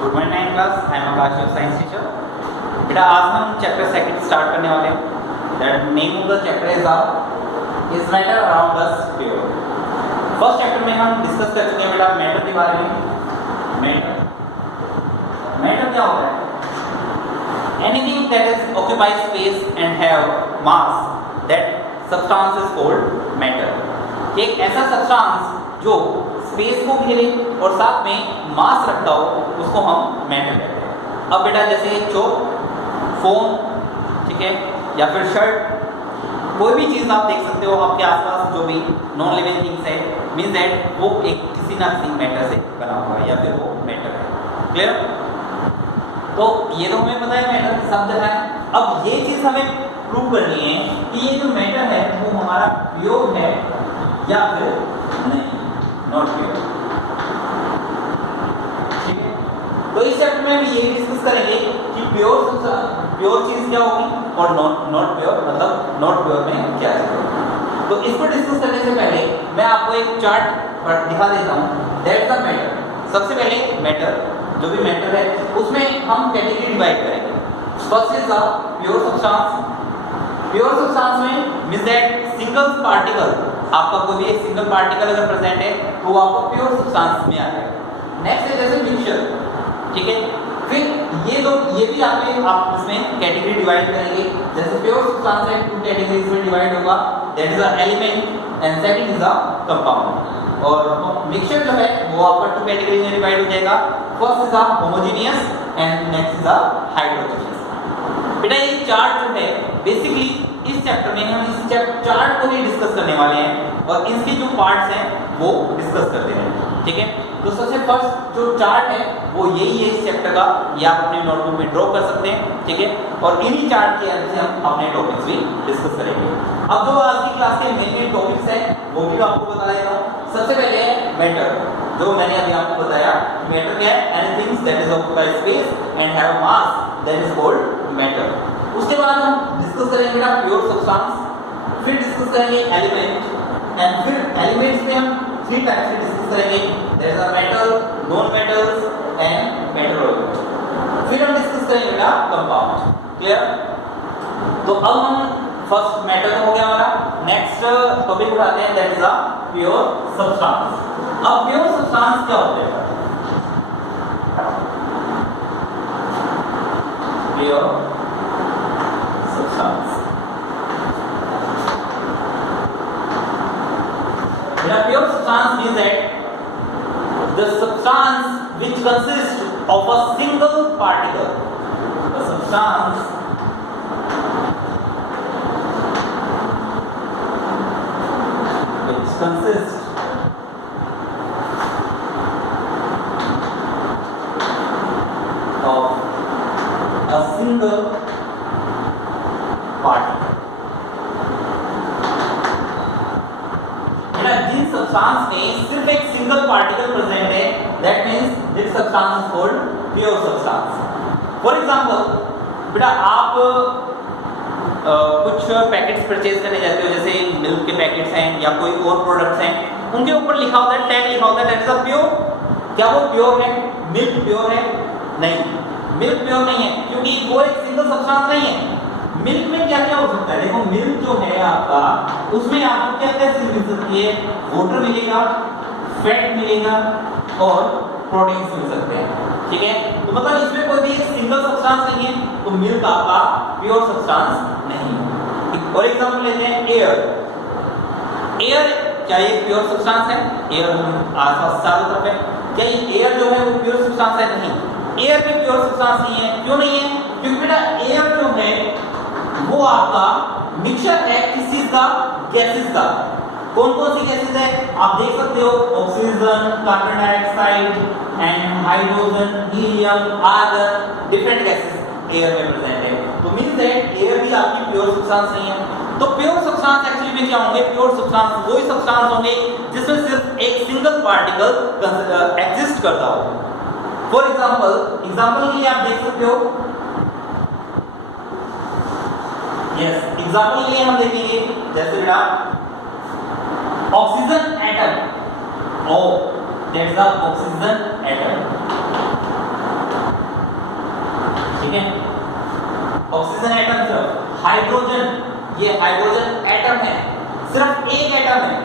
Good morning class, I am Akash your science teacher. बेटा आज हम चैप्टर सेकंड स्टार्ट करने वाले हैं। That name of the chapter is matter around us pure. First chapter में हम डिस्कस कर चुके हैं बेटा मैटर के बारे में। मैटर क्या होता है? Anything that is occupy space and have mass, that substance is called matter. एक ऐसा सब्सटेंस जो स्पेस को घेरे और साथ में मास रखता हो उसको हम मैटर कहते हैं। अब बेटा जैसे चौक, फोन, ठीक है, या फिर शर्ट, कोई भी चीज़ आप देख सकते हो आपके आसपास जो भी नॉन लिविंग थिंग्स है, मीन्स दैट वो एक किसी ना किसी मैटर से बना हुआ है या फिर वो मैटर है। क्लियर? तो ये तो हमें पता है मैटर सब जगह है। अब ये चीज़ हमें प्रूव करनी है कि ये जो मैटर है वो हमारा प्योर है या फिर नहीं, नॉट प्योर। ठीक है, तो इस चैप्टर में हम ये डिस्कस करेंगे कि प्योर चीज क्या होगी और नॉट प्योर मतलब नॉट प्योर में क्या है। तो इसको डिस्कस करने से पहले मैं आपको एक चार्ट दिखा देता हूँ। That's the matter. सबसे पहले मैटर, जो भी मैटर है उसमें हम कैटेगरी डिवाइड करेंगे। First is the pure substance. Pure substance में मींस दैट सिंगल पार्टिकल, आपका कोई भी एक सिंगल पार्टिकल अगर प्रेजेंट है तो वो आपको प्योर सब्सटेंस में आ जाएगा। नेक्स्ट है जैसे मिक्सचर, ठीक है। फिर ये भी आप इसमें कैटेगरी डिवाइड करेंगे। जैसे प्योर सब्सटेंस है टू कैटेगरीज में डिवाइड होगा, that is the element and second is the compound. और मिक्सचर जो है वो आपका टू कैटेगरी में डिवाइड हो जाएगा। First is the homogeneous and next is the heterogeneous. बेटा ये चार्ट जो है बेसिकली इस चैप्टर में हम इस चार्ट को ही डिस्कस करने वाले हैं और इसके जो पार्ट्स हैं वो डिस्कस करते हैं। ठीक है, तो सबसे फर्स्ट जो चार्ट है वो यही है इस चैप्टर का, ये आप अपने नोटबुक में ड्रॉ कर सकते हैं। ठीक है, और इन्हीं चार्ट के अंदर से हम अपने टॉपिक्स भी डिस्कस करेंगे। अब जो आज की क्लास के मेन टॉपिक्स हैं वो भी मैं आपको बता देता हूँ। सबसे पहले है मैटर, जो मैंने अभी आपको बताया। मैटर क्या है? Anything that is occupy space and have mass, that is called matter. उसके बाद हम डिस्कस करेंगे बेटा प्योर सब्सटेंस, फिर डिस्कस करेंगे एलिमेंट, एंड फिर एलिमेंट्स में हम थ्री टाइप्स से डिस्कस करेंगे, that is metal, non metals and metal organism. फिर हम डिस्कस करेंगे बेटा कंपाउंड। क्लियर? तो अब हम फर्स्ट मैटर हो गया हमारा। नेक्स्ट टॉपिक उठाते हैं, that is the pure substance. अब प्योर सब्सटेंस क्या होते हैं? Pure substance. The pure substance means that the substance which consists of a single particle. The substance which consists of a single particle. जिन substance में सिर्फ एक single particle present है, that means this substance is called pure substance. For example बेटा आप कुछ packets purchase करने जाते हो, जैसे मिल्क के पैकेट्स हैं या कोई और प्रोडक्ट्स हैं, उनके ऊपर लिखा होता है, टैग लिखा होता है दैट इज अ प्योर। क्या वो प्योर है? मिल्क प्योर है? नहीं, मिल्क प्योर नहीं है, क्योंकि वो एक सिंगल सब्सटेंस नहीं है। मिल्क में क्या क्या हो सकता है? देखो मिल्क जो है आपका, उसमें आपको क्या क्या चीज मिल सकती है? वाटर मिलेगा, फैट मिलेगा और प्रोटीन्स मिल सकते हैं। ठीक है, तो मतलब इसमें कोई भी एक सिंगल सब्सटेंस नहीं है, तो मिल्क आपका प्योर सब्सटेंस नहीं है। फॉर एग्जांपल लेते हैं एयर। एयर क्या ये प्योर सब्सटेंस है? एयर आसपास चारों तरफ है, क्या ये एयर जो है वो प्योर सब्सटेंस है? नहीं, एयर में प्योर सब्सटेंस नहीं है। क्यों नहीं है? क्योंकि बेटा एयर जो है वो आपका मिक्सचर है किस चीज का? गैसेस का। कौन कौन सी गैसेस है आप देख सकते हो? Oxygen, carbon dioxide and hydrogen, helium, argon, different gases air में प्रेजेंट है। तो मींस दैट एयर भी आपकी प्योर सब्सटेंस नहीं है। तो प्योर सब्सटेंस एक्चुअली में क्या होंगे? प्योर सब्सटेंस वही सब्सटेंस होंगे जिसमें सिर्फ एक सिंगल पार्टिकल एग्जिस्ट करता हो। फॉर एग्जांपल के लिए आप देख सकते हो, यस, एग्जांपल के लिए हम देखेंगे जैसे बेटा oxygen atom, O that's the oxygen atom. ठीक है। ऑक्सीजन एटम सिर्फ, हाइड्रोजन, ये हाइड्रोजन एटम है, सिर्फ एक एटम है,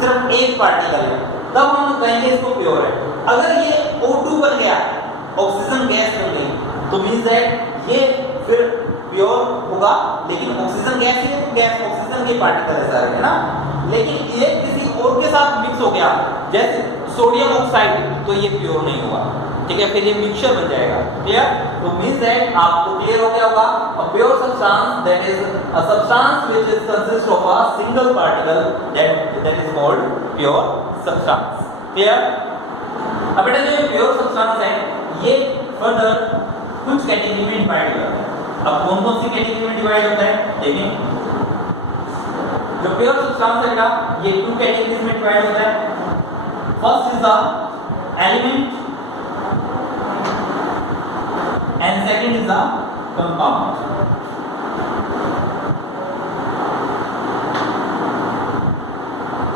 सिर्फ एक पार्टिकल है, तब हम कहेंगे इसको प्योर है। अगर ये O2 बन गया, ऑक्सीजन गैस बन गई, तो मींस दैट ये फिर प्योर होगा, लेकिन ऑक्सीजन गैस है, गैस ऑक्सीजन के पार्टिकल है सारे, है ना। लेकिन ये किसी और के साथ मिक्स हो गया, जैसे सोडियम ऑक्साइड, तो ये प्योर नहीं होगा, ठीक है, फिर ये मिक्सचर बन जाएगा। क्लियर? तो मींस दैट आपको क्लियर हो गया होगा, a pure substance that is a substance which is consist of a single particle that is called pure substance. Clear? अब बेटा जो प्योर सब्सटेंस है ये फर्दर कुछ कैटेगरी में डिवाइड होता है। अब कौन कौन सी कैटेगरी में डिवाइड होता है देखिए। जो प्योर सब्सटेंस है बेटा ये 2 कैटेगरीज में डिवाइड होता है। First is the element and second is the compound.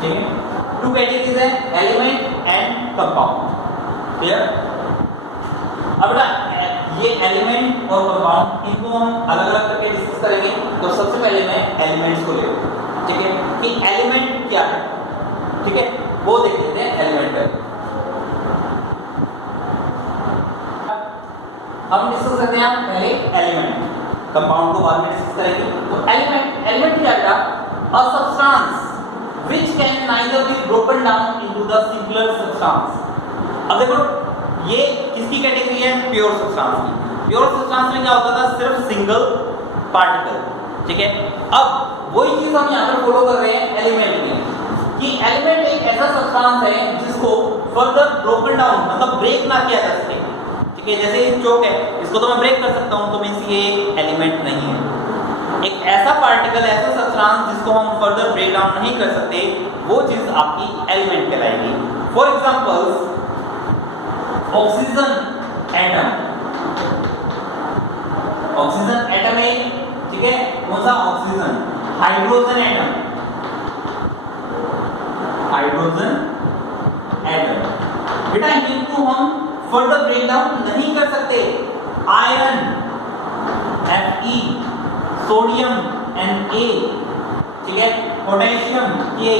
ठीक है, 2 कैटेगरीज है, एलिमेंट एंड कंपाउंड। क्लियर? अब ये एलिमेंट और कंपाउंड इनको हम अलग अलग करके डिस्कस करेंगे। तो सबसे पहले मैं एलिमेंट्स को ले लूं, ठीक है, कि एलिमेंट क्या है, ठीक है, वो देख लेते हैं। एलिमेंट हम डिस्कस करते हैं पहले एलिमेंट, कंपाउंड को बाद में डिस्कस करेंगे। तो एलिमेंट क्या है? A substance which can neither be broken down into the simpler substance। अब देखो ये किसकी कैटेगरी है? प्योर सब्सटेंस की। प्योर सब्सटेंस में क्या होता था? सिर्फ सिंगल पार्टिकल, ठीक है। अब वही चीज हम यहाँ पर फॉलो कर रहे हैं एलिमेंट में, कि एलिमेंट एक ऐसा सब्सटेंस है जिसको फर्दर ब्रोकन डाउन, मतलब ब्रेक ना किया जा सके, ठीक है। जैसे ये चौक है, इसको तो मैं ब्रेक कर सकता हूँ, तो मींस ये एलिमेंट नहीं है। एक ऐसा पार्टिकल, ऐसा सब्सटेंस जिसको हम फर्दर ब्रेक डाउन नहीं कर सकते, वो चीज आपकी एलिमेंट कहलाएगी। For example oxygen atom, oxygen atom है, ठीक है, कौन सा? Oxygen. Hydrogen atom, hydrogen atom बेटा इनको हम फर्दर ब्रेक डाउन नहीं कर सकते। आयरन Fe, सोडियम Na, ठीक है, पोटेशियम Ka,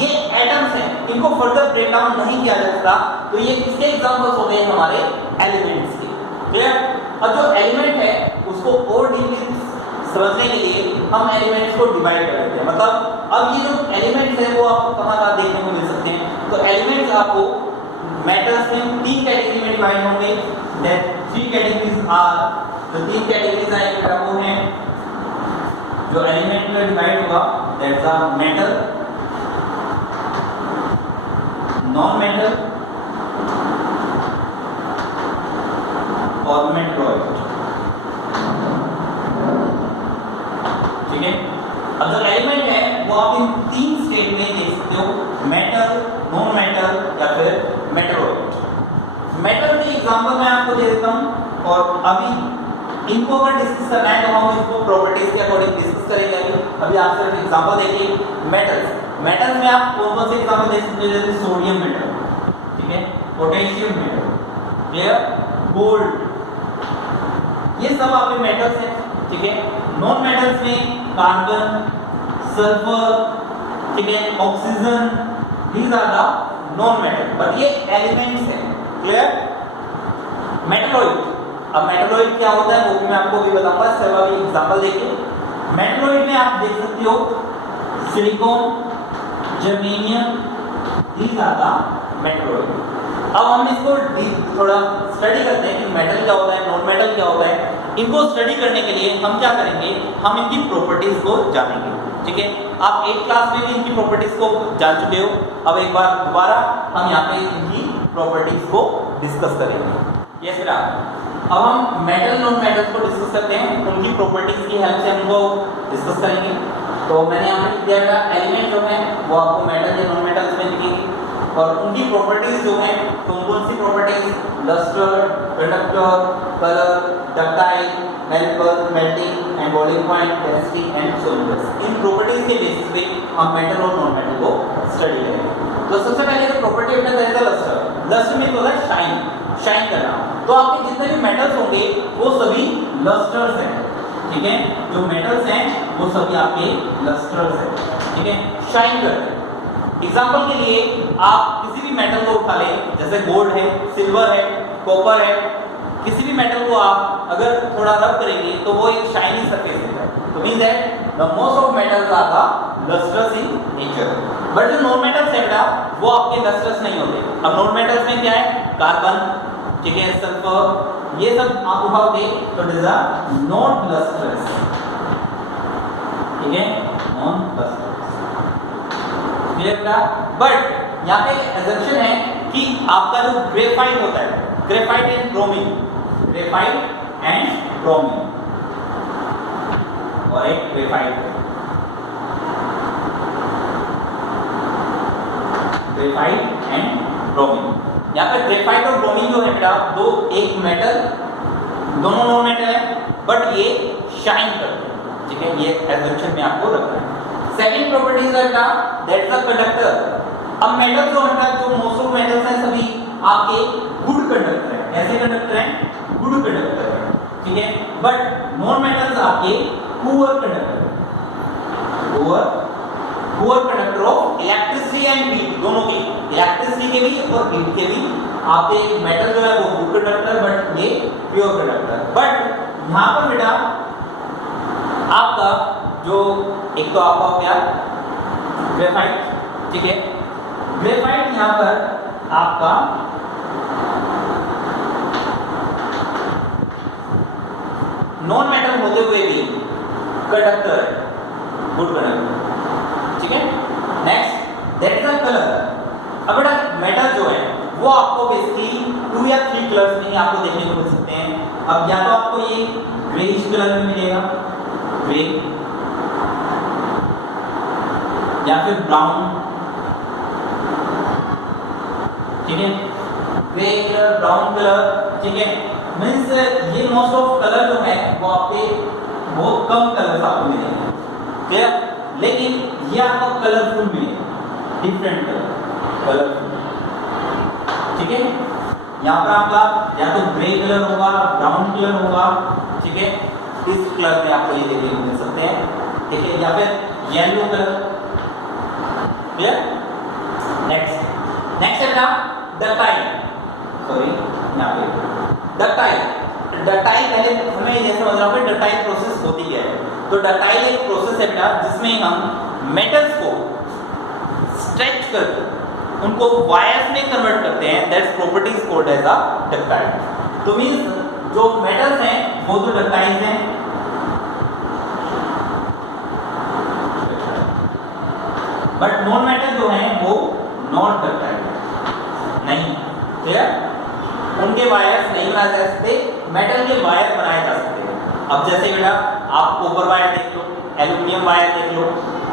ये एटम्स हैं, इनको फर्दर ब्रेक डाउन नहीं किया जा सकता। तो ये किसके एग्जांपल्स हो गए? हमारे एलिमेंट्स के। क्लियर? और जो एलिमेंट है उसको और डीपली समझने के लिए हम एलिमेंट्स को डिवाइड कर देते हैं। मतलब अब ये जो एलिमेंट्स हैं वो आपको कहाँ देखने को मिल सकते हैं? तो एलिमेंट्स आपको मेटल्स में 3 कैटेगरी में डिवाइड होंगे। दैट 3 कैटेगरीज आर, जो 3 कैटेगरीज आएंगे वो हैं, जो एलिमेंट में डिवाइड होगा that's a metal, non metal और मेटलॉइड, ठीक है। अब जो एलिमेंट है वो आप इन 3 स्टेट में देख सकते हो, मेटल, नॉन मेटल या फिर मेटलॉइड। मेटल के एग्जांपल मैं आपको दे देता हूं, और अभी इनको अगर डिस्कस करना है तो हम इसको प्रॉपर्टीज के अकॉर्डिंग डिस्कस करेंगे। अभी आप सिर्फ एग्जांपल देखिए। मेटल्स में आप कौन कौन से एग्जांपल दे सकते हो? जैसे सोडियम मेटल, ठीक है, पोटेशियम मेटल, क्लियर, गोल्ड, ये सब आपके मेटल्स हैं, ठीक है। नॉन मेटल्स में कार्बन, सल्फर, ठीक है, oxygen, these are the non metal, but ये एलिमेंट्स हैं। क्लियर? मेटलॉइड, अब मेटलॉइड क्या होता है वो भी मैं आपको भी बताऊंगा। सिर्फ अभी एग्जांपल देखिए। मेटलॉइड में आप देख सकते हो silicon, germanium, these are the metalloid. अब हम इसको थोड़ा स्टडी करते हैं कि मेटल क्या होता है, नॉन मेटल क्या होता है। इनको स्टडी करने के लिए हम क्या करेंगे? हम इनकी प्रॉपर्टीज को जानेंगे, ठीक है। आप 8th क्लास में भी इनकी प्रॉपर्टीज को जान चुके हो। अब एक बार दोबारा हम यहाँ पे इनकी प्रॉपर्टीज को डिस्कस करेंगे। यस बेटा, अब हम मेटल नॉन मेटल्स को डिस्कस करते हैं, उनकी प्रॉपर्टीज की हेल्प से हमको डिस्कस करेंगे। तो मैंने यहाँ पे दिया था एलिमेंट जो है वो आपको मेटल या नॉन मेटल्स में दिखेंगे, और उनकी प्रॉपर्टीज जो हैं कौन सी properties? Lustre, conductor, colour, ductile, melting, melting and boiling point, density and solidness. इन प्रॉपर्टीज के बेसिस पे हम मेटल और नॉन मेटल को स्टडी करेंगे। तो सबसे पहले जो प्रॉपर्टी होता है लस्टर। लस्टर मीन होता है शाइन। शाइन करना। तो आपके जितने भी मेटल्स होंगे वो सभी लस्टर्स हैं, ठीक है, जो मेटल्स हैं वो सभी आपके लस्टर्स हैं, ठीक है, शाइन करते हैं। एग्जांपल के लिए आप किसी भी मेटल को उठा लें, जैसे गोल्ड है, सिल्वर है, कॉपर है, किसी भी मेटल को आप अगर थोड़ा रब करेंगे तो वो एक शाइनी सरफेस है। तो means that the most of metals are the lustres in nature, but जो नॉन मेटल्स है बेटा वो आपके लस्टर्स नहीं होते। अब नॉन मेटल्स में क्या है, कार्बन, ठीक है, सल्फर, ये सब आप उठाओगे तो इट इज अ नॉन लस्टर्स, ठीक है, नॉन लस्टर्स, क्लियर बेटा। बट यहाँ पे एजम्पशन है कि आपका जो ग्रेफाइट होता है, graphite and bromine, graphite and bromine, और एक ग्रेफाइट, ग्रेफाइट एंड ब्रोमीन। यहाँ पे ग्रेफाइट और ब्रोमीन जो है बेटा दो एक मेटल, दोनों नॉन मेटल है, बट ये शाइन करते हैं, ठीक है, ये एजम्पशन में आपको रखना है। सेकंड प्रॉपर्टीज है बेटा दैट इज द कंडक्टर। अब मेटल जो है जो मोस्ट ऑफ मेटल्स हैं सभी आपके गुड कंडक्टर है। कैसे कंडक्टर हैं, गुड कंडक्टर है, ठीक है, बट नॉन मेटल्स आपके poor conductor, poor conductor of electricity and heat, दोनों के, इलेक्ट्रिसिटी के भी और हीट के भी। आपके मेटल जो है वो गुड कंडक्टर, बट ये प्योर कंडक्टर। बट यहां पर बेटा आपका जो एक तो आपका क्या ग्रेफाइट, ठीक है, ग्रेफाइट यहां पर आपका नॉन मेटल होते हुए भी कंडक्टर है, गुड कंडक्टर, ठीक है। Next that is the colour. अब बेटा मेटल जो है वो आपको बेसिकली 2 या 3 कलर्स में आपको देखने को मिल सकते हैं। अब या तो आपको ये ग्रेइश कलर में मिलेगा, ग्रे, या फिर ब्राउन, ठीक है, ग्रे कलर, ब्राउन कलर, ठीक है, मींस ये मोस्ट ऑफ कलर जो है वो आपके बहुत कम कलर्स आपको मिलेंगे, क्लियर, लेकिन ये आपको कलरफुल मिलेगा, डिफरेंट कलर, ठीक है। यहाँ पर आपका या तो ग्रे कलर होगा, ब्राउन कलर होगा, ठीक है, इस कलर में आपको ये देखने को मिल सकते हैं, ठीक है, या फिर येलो कलर, क्लियर। नेक्स्ट है ना डक्टाइल, सॉरी यहाँ पे डक्टाइल पहले हमें ये समझना होगा डक्टाइल प्रोसेस होती है। तो डक्टाइल एक प्रोसेस है बेटा जिसमें हम मेटल्स को स्ट्रेच करके उनको वायर्स में कन्वर्ट करते हैं, that's property is called as a ductile. तो मींस जो मेटल्स हैं वो तो डक्टाइल्स हैं, बट नॉन मेटल जो हैं वो नॉन डक्टाइल नहीं, क्लियर। उनके वायर्स नहीं बनाए जा सकते, मेटल के वायर बनाए जा सकते हैं। अब जैसे बेटा आप कॉपर वायर देख लो, एल्यूमिनियम वायर देख लो,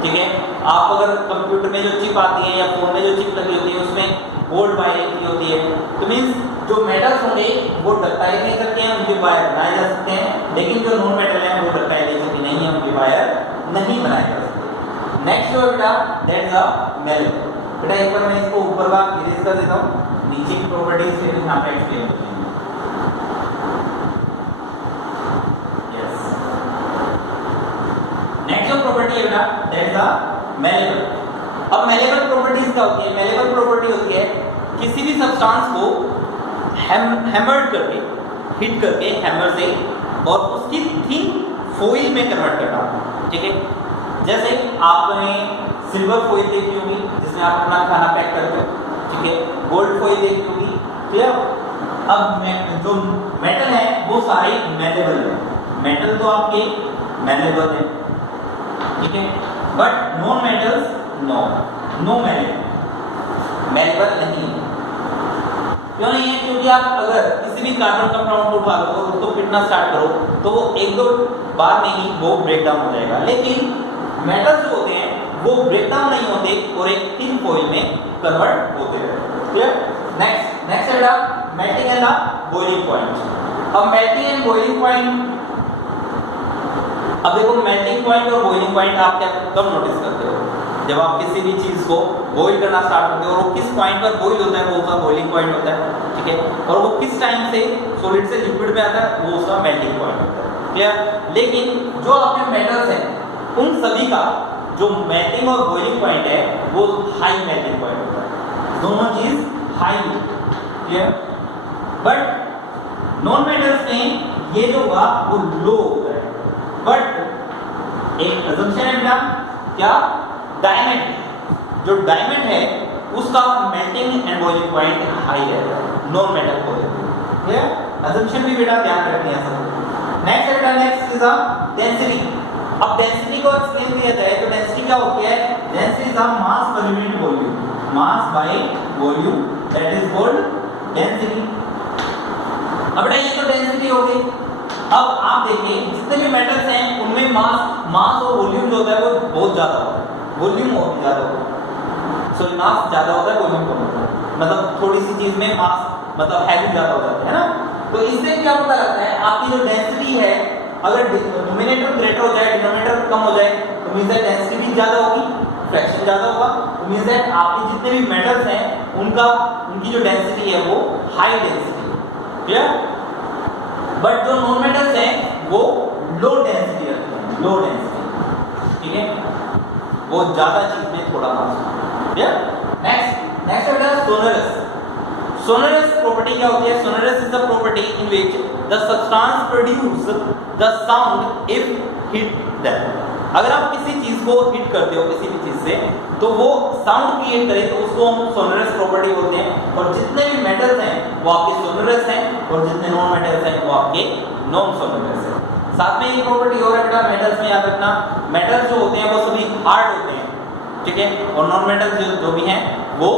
ठीक है, आप अगर कंप्यूटर में जो चिप आती है या फोन में जो चिप लगी होती है उसमें गोल्ड वायर की होती है। तो मींस जो मेटल्स होंगे वो डक्टाइल नेचर के हैं, उनके वायर बनाए जा सकते हैं, लेकिन जो नॉन मेटल है वो डक्टाइल नेचर के नहीं है, उनके वायर नहीं बनाए जा सकते। नेक्स्ट जो है बेटा दैट इज अ मेलेबल। बेटा एक बार मैं इसको ऊपर का इरेज कर देता हूँ, नीचे की प्रॉपर्टीज फिर यहाँ पे एक्सप्लेन होती हैं। यस, नेक्स्ट जो प्रॉपर्टी है बेटा दैट इज अ मेलेबल। अब मेलेबल प्रॉपर्टीज क्या होती है, मेलेबल प्रॉपर्टी होती है किसी भी सब्सटेंस को हैमर्ड करके, हिट करके हैमर से, और उसकी थिन फॉइल में कन्वर्ट करना, ठीक है। जैसे आपने सिल्वर फॉइल देखी होगी जिसमें आप अपना खाना पैक करते हो, ठीक है, गोल्ड फॉइल देखी होगी, क्लियर। अब जो मेटल है वो सारे मेलेबल है, मेटल तो आपके मेलेबल है, ठीक है, but non metals no malleable नहीं है। क्यों नहीं है, क्योंकि आप अगर किसी भी कार्बन कंपाउंड को उठा लो और उसको पीटना स्टार्ट करो तो वो एक दो बार में ही वो ब्रेक डाउन हो जाएगा, लेकिन मेटल्स जो होते हैं वो ब्रेक डाउन नहीं होते और एक थिन फॉइल में कन्वर्ट होते हैं, क्लियर। नेक्स्ट है melting and the boiling point. अब मेल्टिंग एंड बॉइलिंग पॉइंट, अब देखो मेल्टिंग पॉइंट और बॉइलिंग पॉइंट आप क्या कब नोटिस करते हो, जब आप किसी भी चीज को बॉईल करना स्टार्ट करते हो और वो किस पॉइंट पर बॉईल होता है वो उसका बॉइलिंग पॉइंट होता है, ठीक है, और वो किस टाइम से सॉलिड से लिक्विड में आता है वो उसका मेल्टिंग पॉइंट होता है, क्लियर। लेकिन जो आपके मेटल्स हैं उन सभी का जो मेल्टिंग और बॉइलिंग पॉइंट है वो हाई मेल्टिंग पॉइंट होता है, दोनों चीज high, clear. But non metals में ये जो होगा वो लो होता है, बट एक असम्पशन है बेटा, क्या, डायमंड, जो डायमंड है उसका melting and boiling point high रहता है नॉन मेटल को, क्लियर। असम्पशन भी बेटा ध्यान रखनी है सब। नेक्स्ट है बेटा, नेक्स्ट इज अ डेंसिटी। अब डेंसिटी को एक्सप्लेन किया जाए तो डेंसिटी क्या होती है, density is a mass per unit volume, mass by volume, that is called density. अब बेटा ये तो डेंसिटी हो गई। अब आप देखिए जितने भी मेटल्स हैं उनमें मास और वॉल्यूम जो होता है वो बहुत ज्यादा होता है, वॉल्यूम बहुत ज्यादा होता है, सो मास ज्यादा होता है वॉल्यूम कम होता है, मतलब थोड़ी सी चीज में मास मतलब हैवी ज्यादा हो जाता है ना। तो इससे क्या पता लगता है आपकी जो डेंसिटी है, अगर न्यूमरेटर ग्रेटर हो जाए डिनोमिनेटर कम हो जाए तो मींस दैट डेंसिटी भी ज्यादा होगी, फ्रैक्शन ज्यादा होगा, तो मींस दैट आपके जितने भी मेटल्स हैं उनकी जो डेंसिटी है वो हाई डेंसिटी, क्लियर। बट जो नॉन मेटल्स हैं वो लो डेंसिटी रखते हैं, लो डेंसिटी, ठीक है, वो ज्यादा चीज में थोड़ा मास, क्लियर। नेक्स्ट है सोनरस। सोनरस प्रॉपर्टी क्या होती है, sonorous is the property in which the substance produce the sound if hit that. अगर आप किसी चीज को हिट करते हो किसी भी चीज से तो वो साउंड क्रिएट करे तो उसको हम सोनरस प्रॉपर्टी बोलते हैं। और जितने भी मेटल्स हैं वो आपके सोनरस हैं और जितने नॉन मेटल्स हैं वो आपके नॉन सोनरस हैं। साथ में एक प्रॉपर्टी और है बेटा मेटल्स में, याद रखना, मेटल्स जो होते हैं वो सभी हार्ड होते हैं, ठीक है, और नॉन मेटल्स जो भी हैं वो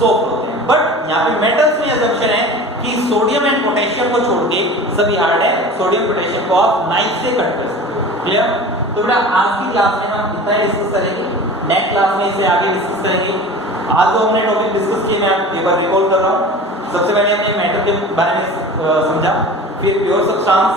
सॉफ्ट होते हैं। बट यहाँ पे मेटल्स में असम्पशन है कि सोडियम एंड पोटेशियम को छोड़ के सभी हार्ड है, सोडियम पोटेशियम को आप नाइफ से कट कर सकते हो, क्लियर। तो बेटा आज की क्लास में हम इतना ही डिस्कस करेंगे, नेक्स्ट क्लास में इसे आगे डिस्कस करेंगे। आज जो हमने टॉपिक डिस्कस किए मैं एक बार रिकॉल कर रहा हूँ। सबसे पहले हमने मैटर के बारे में समझा, फिर प्योर सब्सटेंस,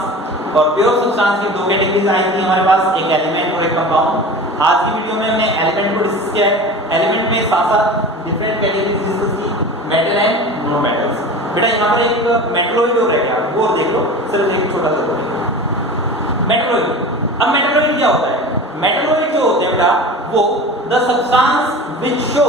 और प्योर सब्सटेंस की दो कैटेगरीज आई थी हमारे पास, एक एलिमेंट और एक कंपाउंड। आज की वीडियो में हमने एलिमेंट को डिस्कस किया है, एलिमेंट में साथ साथ डिफरेंट कैटेगरीज डिस्कस की, मेटल एंड नो मेटल्स। बेटा यहाँ पर एक मेटलॉइड हो रह गया, वो और देख लो, सिर्फ एक छोटा सा मेटलॉइड। अब मेटलॉइड क्या होता है, मेटलॉइड जो होते हैं बेटा वो the substance which show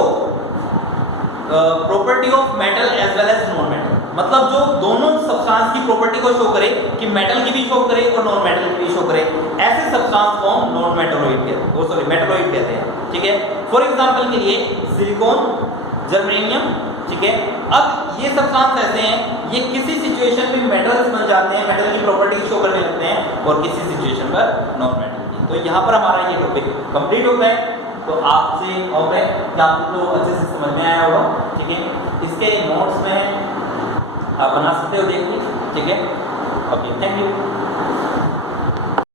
property of metal as well as non metal, मतलब जो दोनों सब्सटेंस की प्रॉपर्टी को शो करे कि मेटल की भी शो करे और नॉन मेटल की भी शो करे, ऐसे सब्सटेंस को हम नॉन मेटलॉइड कहते हैं, वो सॉरी मेटलॉइड कहते हैं, ठीक है। फॉर एग्जांपल के लिए सिलिकॉन, जर्मेनियम, ठीक है। अब ये सब्सटेंस ऐसे हैं, ये किसी सिचुएशन में मेटल्स बन जाते हैं, मेटल की प्रॉपर्टी शो करने लगते हैं, और किसी सिचुएशन पर नॉन मेटल की। तो यहाँ पर हमारा ये टॉपिक कंप्लीट होता है। तो आपसे होप है कि आपको अच्छे से समझ में आया होगा, ठीक है। इसके नोट्स में आप बना सकते हो, देखिए, ठीक है। Okay, thank you.